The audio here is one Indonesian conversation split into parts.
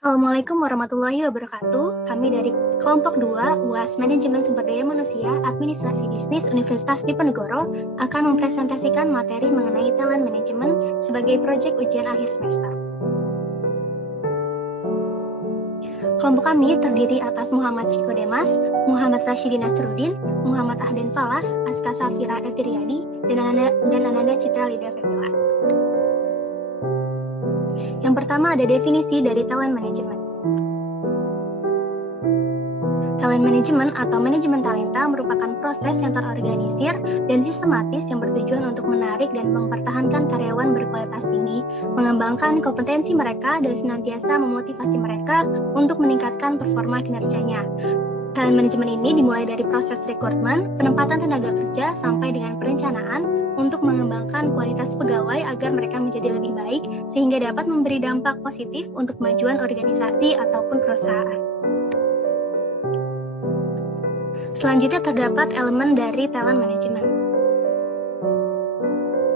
Assalamualaikum warahmatullahi wabarakatuh. Kami dari kelompok 2 UAS Manajemen Sumber Daya Manusia Administrasi Bisnis Universitas Diponegoro akan mempresentasikan materi mengenai talent management sebagai proyek ujian akhir semester. Kelompok kami terdiri atas Muhammad Ciko Demas, Muhammad Rashidi Nasruddin, Muhammad Ahden Falah, Aska Safira Etiriadi, dan Ananda Citra Lida Fetila. Yang pertama ada definisi dari talent management. Talent management atau manajemen talenta merupakan proses yang terorganisir dan sistematis yang bertujuan untuk menarik dan mempertahankan karyawan berkualitas tinggi, mengembangkan kompetensi mereka dan senantiasa memotivasi mereka untuk meningkatkan performa kinerjanya. Talent management ini dimulai dari proses rekrutmen, penempatan tenaga kerja, sampai dengan perencanaan untuk mengembangkan kualitas pegawai agar mereka menjadi lebih baik sehingga dapat memberi dampak positif untuk kemajuan organisasi ataupun perusahaan. Selanjutnya terdapat elemen dari talent management.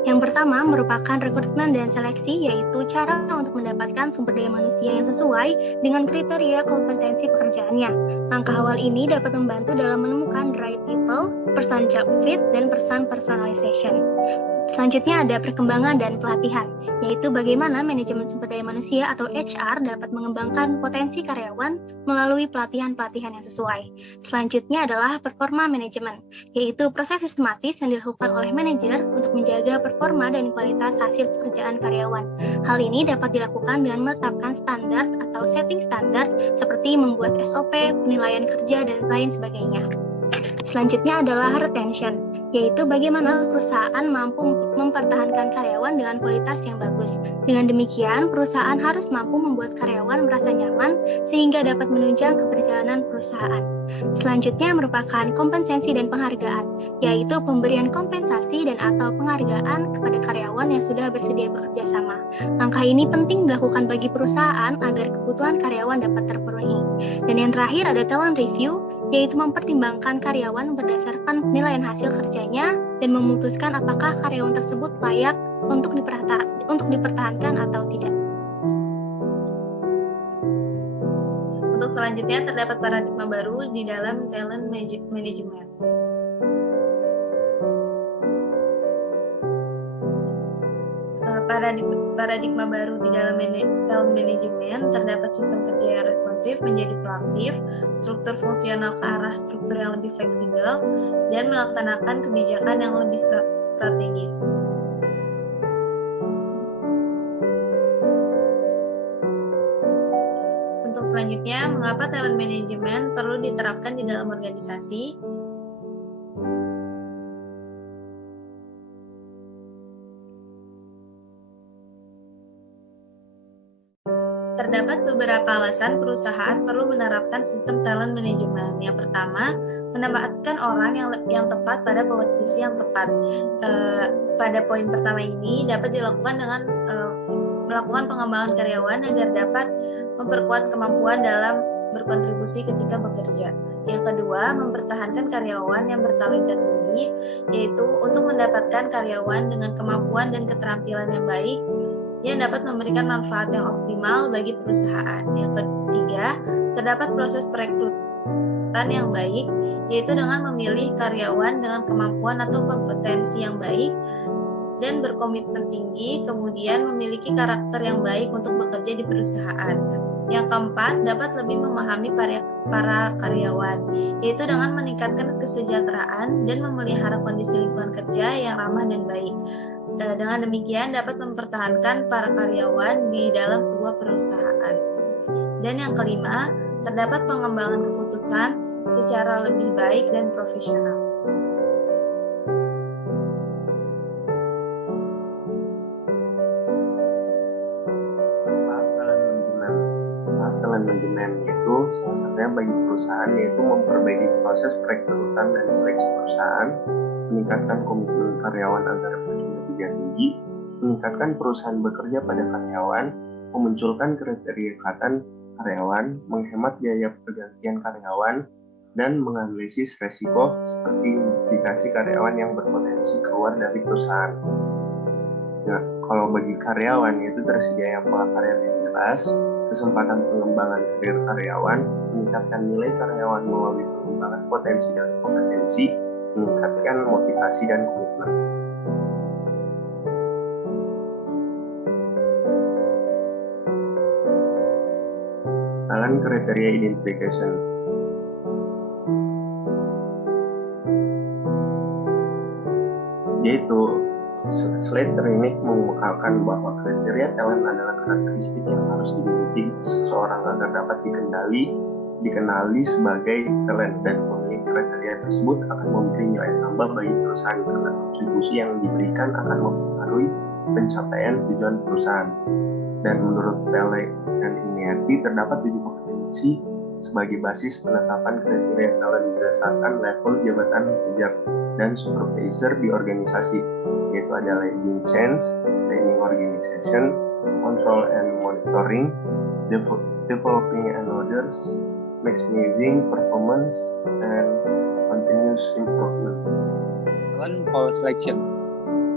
Yang pertama merupakan rekrutmen dan seleksi, yaitu cara untuk mendapatkan sumber daya manusia yang sesuai dengan kriteria kompetensi pekerjaannya. Langkah awal ini dapat membantu dalam menemukan the right people, person job fit, dan person personalization. Selanjutnya ada perkembangan dan pelatihan, yaitu bagaimana manajemen sumber daya manusia atau HR dapat mengembangkan potensi karyawan melalui pelatihan-pelatihan yang sesuai. Selanjutnya adalah performa manajemen, yaitu proses sistematis yang dilakukan oleh manajer untuk menjaga performa dan kualitas hasil pekerjaan karyawan. Hal ini dapat dilakukan dengan menetapkan standar atau setting standar seperti membuat SOP, penilaian kerja, dan lain sebagainya. Selanjutnya adalah retention, yaitu bagaimana perusahaan mampu mempertahankan karyawan dengan kualitas yang bagus. Dengan demikian, perusahaan harus mampu membuat karyawan merasa nyaman sehingga dapat menunjang keberjalanan perusahaan. Selanjutnya merupakan kompensasi dan penghargaan, yaitu pemberian kompensasi dan atau penghargaan kepada karyawan yang sudah bersedia bekerja sama. Langkah ini penting dilakukan bagi perusahaan agar kebutuhan karyawan dapat terpenuhi. Dan yang terakhir ada talent review, yaitu mempertimbangkan karyawan berdasarkan penilaian hasil kerjanya dan memutuskan apakah karyawan tersebut layak untuk dipertahankan atau tidak. Untuk selanjutnya terdapat paradigma baru di dalam talent management. Paradigma baru di dalam talent management terdapat sistem kerja yang responsif menjadi proaktif, struktur fungsional ke arah struktur yang lebih fleksibel, dan melaksanakan kebijakan yang lebih strategis. Untuk selanjutnya, mengapa talent management perlu diterapkan di dalam organisasi? Terdapat beberapa alasan perusahaan perlu menerapkan sistem talent management. Yang pertama, menempatkan orang yang tepat pada posisi yang tepat. Pada poin pertama ini dapat dilakukan dengan melakukan pengembangan karyawan agar dapat memperkuat kemampuan dalam berkontribusi ketika bekerja. Yang kedua, mempertahankan karyawan yang bertalenta tinggi, yaitu untuk mendapatkan karyawan dengan kemampuan dan keterampilan yang baik yang dapat memberikan manfaat yang optimal bagi perusahaan. Yang ketiga, terdapat proses perekrutan yang baik, yaitu dengan memilih karyawan dengan kemampuan atau kompetensi yang baik dan berkomitmen tinggi, kemudian memiliki karakter yang baik untuk bekerja di perusahaan. Yang keempat, dapat lebih memahami para karyawan, yaitu dengan meningkatkan kesejahteraan dan memelihara kondisi lingkungan kerja yang ramah dan baik. Dengan demikian dapat mempertahankan para karyawan di dalam sebuah perusahaan. Dan yang kelima, terdapat pengembangan keputusan secara lebih baik dan profesional. Talent management itu salah satunya bagi perusahaan, yaitu memperbaiki proses perekrutan dan seleksi perusahaan, meningkatkan komitmen karyawan agar berkinerja tinggi, meningkatkan perusahaan bekerja pada karyawan, memunculkan kriteria ikatan karyawan, menghemat biaya pergantian karyawan, dan menganalisis resiko seperti identifikasi karyawan yang berpotensi keluar dari perusahaan. Nah, kalau bagi karyawan itu tersedia yang pola karir yang jelas, kesempatan pengembangan karir karyawan, meningkatkan nilai karyawan melalui pengembangan potensi dan kompetensi, meningkatkan motivasi dan komitmen. Talent Criteria Identification. Yaitu Slater ini mengemukakan bahwa kriteria talent adalah karakteristik yang harus dimiliki seseorang agar dapat dikenali sebagai talent, dan pemilik kriteria tersebut akan memberi nilai tambah bagi perusahaan karena kontribusi yang diberikan akan mempengaruhi pencapaian tujuan perusahaan. Dan menurut Pele dan Iniati, terdapat 7 kompetensi sebagai basis penetapan kriteria talent berdasarkan level jabatan manajer dan supervisor di organisasi, yaitu adalah leading change, training organization, control and monitoring, developing and others, maximizing performance, and continuous improvement. Talent pool selection.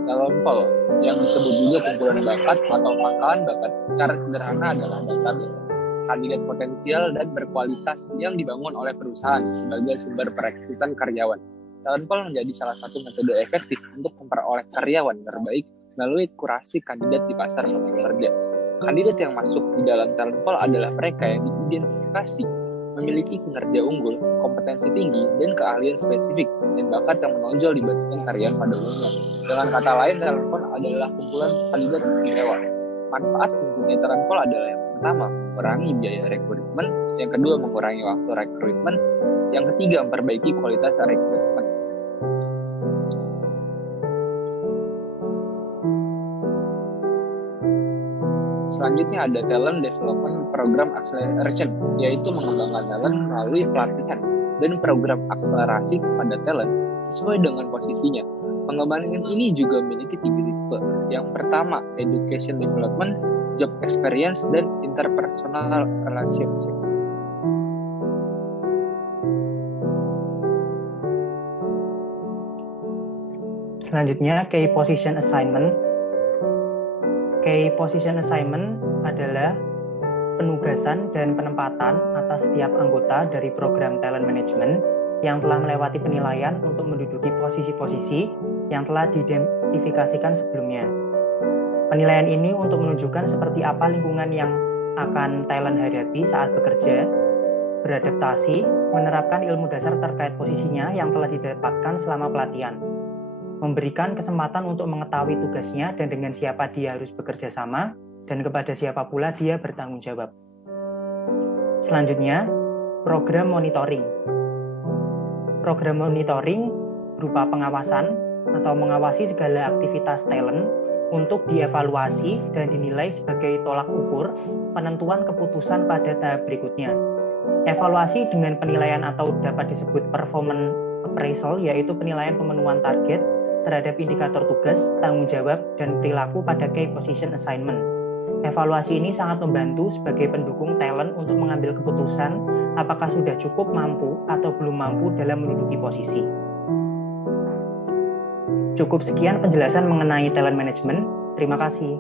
Talent pool yang disebut juga kumpulan bakat atau pangkalan bakat secara sederhana adalah database kandidat potensial dan berkualitas yang dibangun oleh perusahaan sebagai sumber perekrutan karyawan. Talent pool menjadi salah satu metode efektif untuk memperoleh karyawan terbaik melalui kurasi kandidat di pasar lowongan kerja. Kandidat yang masuk di dalam talent pool adalah mereka yang diidentifikasi memiliki kinerja unggul, kompetensi tinggi, dan keahlian spesifik, dan bakat yang menonjol dibandingkan karyawan pada umumnya. Dengan kata lain, talent pool adalah kumpulan kandidat istimewa. Manfaat mempunyai talent pool adalah yang pertama, mengurangi biaya rekrutmen, yang kedua, mengurangi waktu rekrutmen, yang ketiga, memperbaiki kualitas rekrutmen. Selanjutnya ada Talent Development Program Acceleration, yaitu mengembangkan talent melalui pelatihan dan program akselerasi kepada talent sesuai dengan posisinya. Pengembangan ini juga memiliki 3 tipe. Yang pertama, Education Development, Job Experience, dan Interpersonal Relationship. Selanjutnya, Key Position Assignment. Key Position Assignment adalah penugasan dan penempatan atas setiap anggota dari program talent management yang telah melewati penilaian untuk menduduki posisi-posisi yang telah diidentifikasikan sebelumnya. Penilaian ini untuk menunjukkan seperti apa lingkungan yang akan talent hadapi saat bekerja, beradaptasi, menerapkan ilmu dasar terkait posisinya yang telah didapatkan selama pelatihan, memberikan kesempatan untuk mengetahui tugasnya dan dengan siapa dia harus bekerja sama, dan kepada siapa pula dia bertanggung jawab. Selanjutnya, program monitoring. Program monitoring berupa pengawasan atau mengawasi segala aktivitas talent untuk dievaluasi dan dinilai sebagai tolak ukur penentuan keputusan pada tahap berikutnya. Evaluasi dengan penilaian atau dapat disebut performance appraisal, yaitu penilaian pemenuhan target terhadap indikator tugas, tanggung jawab, dan perilaku pada key position assignment. Evaluasi ini sangat membantu sebagai pendukung talent untuk mengambil keputusan apakah sudah cukup mampu atau belum mampu dalam menduduki posisi. Cukup sekian penjelasan mengenai talent management. Terima kasih.